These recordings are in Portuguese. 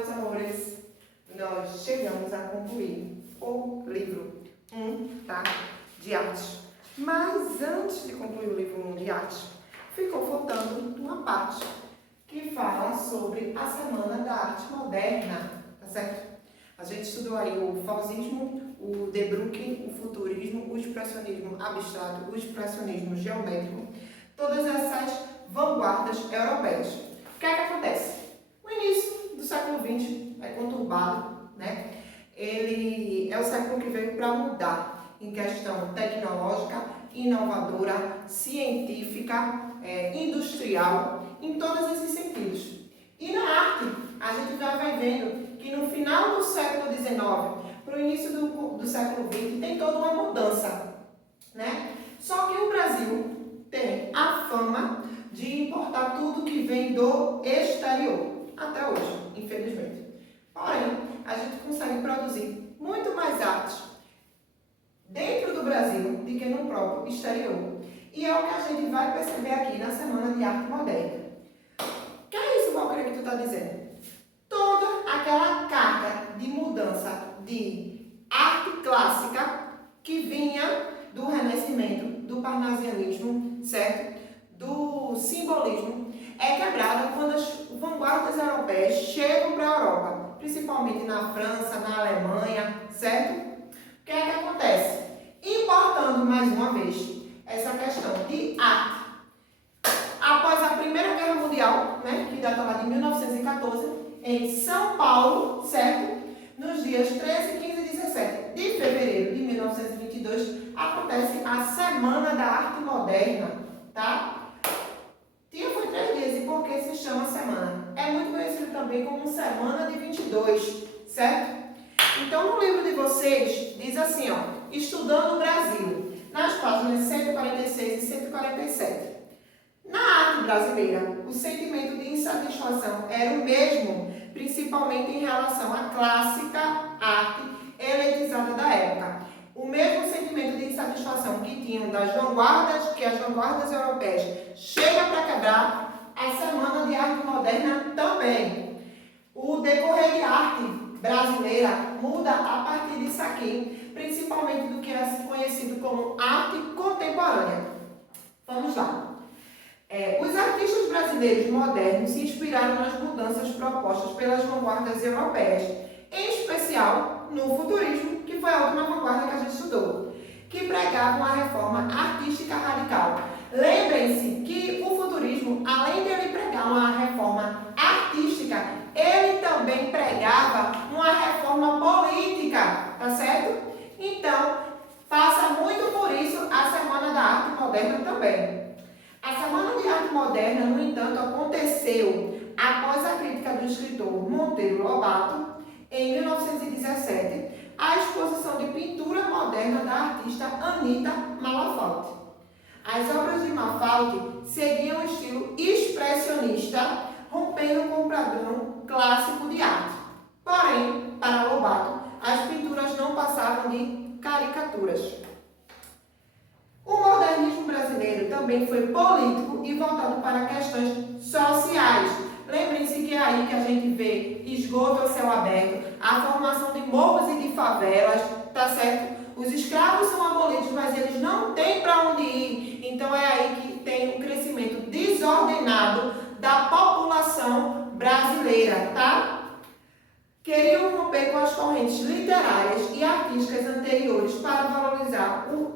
meus amores, nós chegamos a concluir o livro 1, tá? De arte. Mas antes de concluir o livro 1 de arte, ficou faltando uma parte que fala sobre a Semana da Arte Moderna, tá certo? A gente estudou aí o Fauvismo, o De Bruyne, o Futurismo, o Expressionismo Abstrato, o Expressionismo Geométrico, todas essas vanguardas europeias. O que é que acontece? O início do século XX é conturbado, né? Ele é o século que veio para mudar em questão tecnológica, inovadora, científica, industrial, em todos esses sentidos. E na arte, a gente já vai vendo que no final do século XIX para o início do século XX tem toda uma mudança, né? Só que o Brasil tem a fama de importar tudo que vem do exterior, até hoje, infelizmente. Porém, a gente consegue produzir muito mais arte dentro do Brasil do que no próprio exterior. E é o que a gente vai perceber aqui na Semana de Arte Moderna. O que é isso, Valquíria, que tu está dizendo? Toda aquela carga de mudança de arte clássica que vinha do Renascimento, do Parnasianismo, certo? Do simbolismo, é quebrada quando as vanguardas europeias chegam para a Europa, principalmente na França, na Alemanha, certo? O que é que acontece? Importando mais uma vez essa questão de arte. Após a Primeira Guerra Mundial, né, que data lá de 1914, em São Paulo, certo? Nos dias 13, 15 e 17 de fevereiro de 1922, acontece a Semana da Arte Moderna, tá? Dia foi 3 dias, e por que se chama semana? É muito conhecido também como Semana de 22, certo? Então, no livro de vocês, diz assim, ó, Estudando o Brasil, nas páginas 146 e 147. Na arte brasileira, o sentimento de insatisfação era o mesmo, principalmente em relação à clássica arte elitizada da época. O mesmo sentimento de insatisfação que tinham das vanguardas, que as vanguardas europeias chega para quebrar, a Semana de Arte Moderna também. O decorrer de arte brasileira muda a partir disso aqui, principalmente do que é conhecido como arte contemporânea. Vamos lá. Os artistas brasileiros modernos se inspiraram nas mudanças propostas pelas vanguardas europeias, em especial no futurismo, que foi a última vanguarda que a gente estudou, que pregavam a reforma artística radical. Lembrem-se que o futurismo, além de ele pregar uma reforma artística, ele também pregava uma reforma política, tá certo? Então, passa muito por isso a Semana da Arte Moderna também. A Semana de Arte Moderna, no entanto, aconteceu após a crítica do escritor Monteiro Lobato, em 1917, à exposição de pintura moderna da artista Anita Malafalti. As obras de Malafalti seguiam o estilo expressionista, rompendo com o padrão clássico de arte. Porém, para Lobato, as pinturas não passavam de caricaturas. O modernismo brasileiro também foi político e voltado para questões sociais. Lembrem-se que é aí que a gente vê esgoto ao céu aberto, a formação de morros e de favelas, tá certo? Os escravos são abolidos, mas eles não têm para onde ir. Então é aí que tem um crescimento desordenado da população brasileira, tá? Queriam romper com as correntes literárias e artísticas anteriores para valorizar a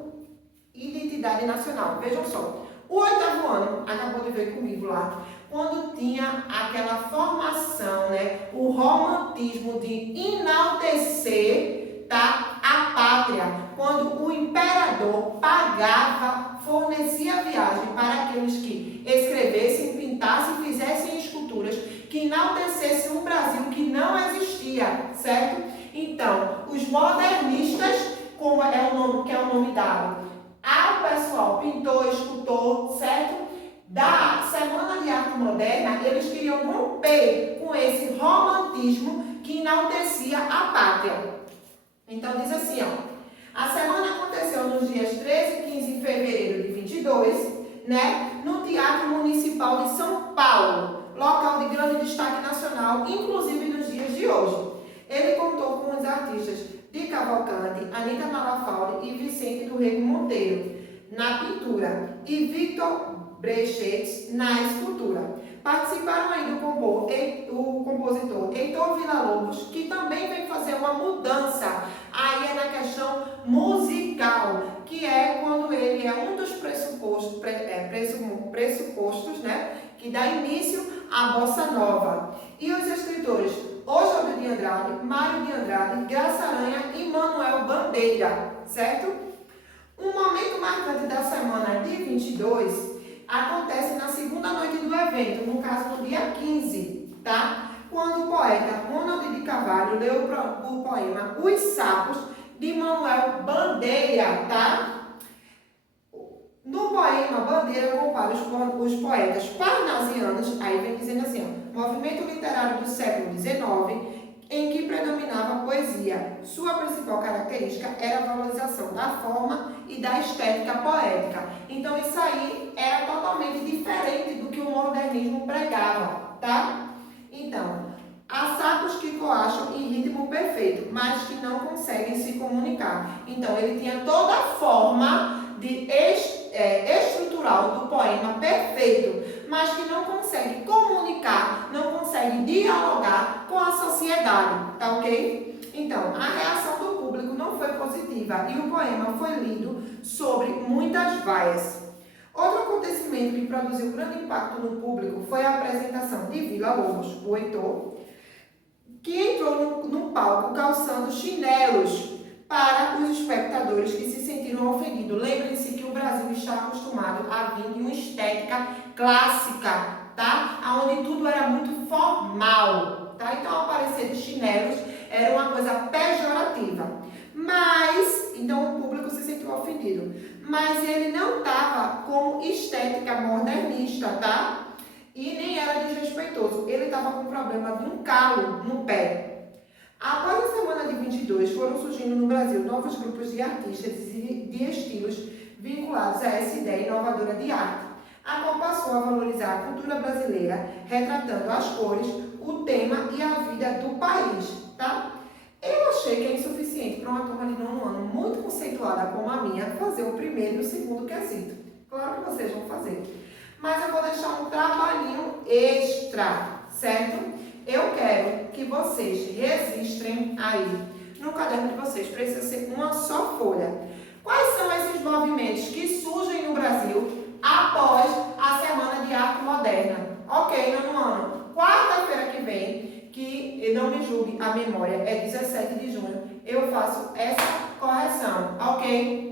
identidade nacional. Vejam só, o 8º ano, acabou de ver comigo lá, quando tinha aquela formação, né, o romantismo de enaltecer, tá, a pátria, quando o imperador pagava, fornecia viagem para aqueles que escrevessem, pintassem, fizessem esculturas que enaltecessem um Brasil que não existia, certo? Então, os modernistas, como é o nome, que é o nome dado ao pessoal, pintor, escultor, certo? Da Semana de Arte Moderna, eles queriam romper com esse romantismo que enaltecia a pátria. Então, diz assim, ó. A semana aconteceu nos dias 13 e 15 de fevereiro de 22, né? No Teatro Municipal de São Paulo, local de grande destaque nacional, inclusive nos dias dias de hoje. Ele contou com os artistas de Cavalcante, Anita Malafauri e Vicente do Rego Monteiro na pintura e Victor Brecht na escultura. Participaram ainda o compositor Heitor Villa-Lobos, que também vem fazer uma mudança aí na questão musical, que é quando ele é um dos pressupostos, né, que dá início à bossa nova. E os escritores Oswaldo de Andrade, Mário de Andrade, Graça Aranha e Manuel Bandeira, certo? Um momento marcante da semana de 22 acontece na segunda noite do evento, no caso no dia 15, tá? Quando o poeta Ronald de Carvalho leu o poema Os Sapos, de Manuel Bandeira, tá? No poema, Bandeira compara os poetas parnasianos, aí vem dizendo assim, ó, movimento literário do século XIX, em que predominava a poesia. Sua principal característica era a valorização da forma e da estética poética. Então, isso aí era totalmente diferente do que o modernismo pregava, tá? Então, há sapos que coacham em ritmo perfeito, mas que não conseguem se comunicar. Então, ele tinha toda a forma estrutural do poema perfeito, mas que não consegue comunicar, não consegue dialogar com a sociedade, tá ok? Então, a reação do público não foi positiva e o poema foi lido sobre muitas vaias. Outro acontecimento que produziu grande impacto no público foi a apresentação de Villa-Lobos, o Heitor, que entrou no palco calçando chinelos para os espectadores que se sentiram ofendidos. Lembrem-se que o Brasil está acostumado a vir de uma estética clássica, tá? Onde tudo era muito formal, tá? Então, aparecer de chinelos era uma coisa pejorativa. Mas, então o público se sentiu ofendido. Mas ele não estava com estética modernista, tá? E nem era desrespeitoso. Ele estava com problema de um calo no pé. Após a semana de 22, foram surgindo no Brasil novos grupos de artistas e de estilos vinculados a essa ideia inovadora de arte. A qual passou a valorizar a cultura brasileira, retratando as cores, o tema e a vida do país, tá? Eu achei que é insuficiente para uma turma de nono ano muito conceituada como a minha fazer o primeiro e o segundo quesito. Claro que vocês vão fazer. Mas eu vou deixar um trabalhinho extra, certo? Eu quero que vocês registrem aí no caderno de vocês. Precisa ser uma só folha. Quais são esses movimentos que surgem no Brasil após a Semana de Arte Moderna? Ok, nono ano. Quarta-feira que vem, que não me julgue a memória, é 17 de junho, eu faço essa correção, ok?